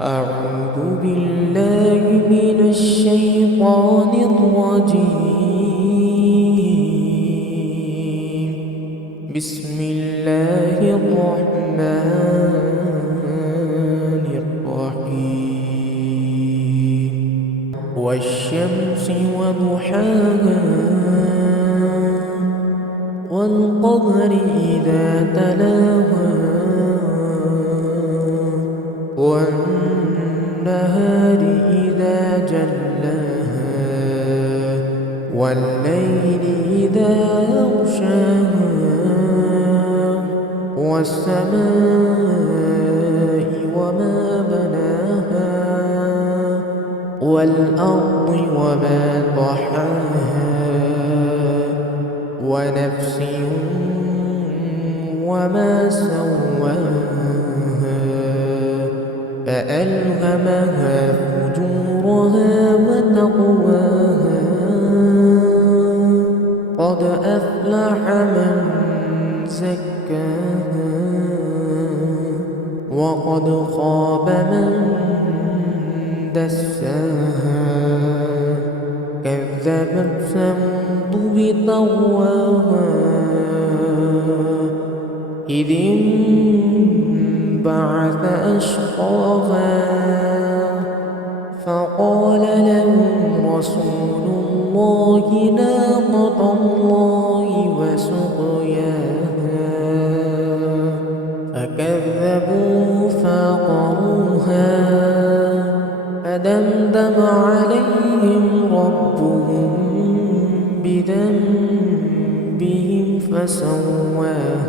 أعوذ بالله من الشيطان الرجيم. بسم الله الرحمن الرحيم. والشمس وضحاها والقمر إذا تلاها والنهار إذا جلاها والليل إذا يغشاها والسماء وما بناها والأرض وما طحاها ونفس وما سواها فألهمها فجورها وتقواها قد أفلح من زكاها وقد خاب من دساها كذبت ثمود بطغواها إذ انبعث أشقاها فقال لهم رسول الله ناقة الله وسقياها فكذبوه فعقروها فدمدم عليهم ربهم بذنبهم فسواها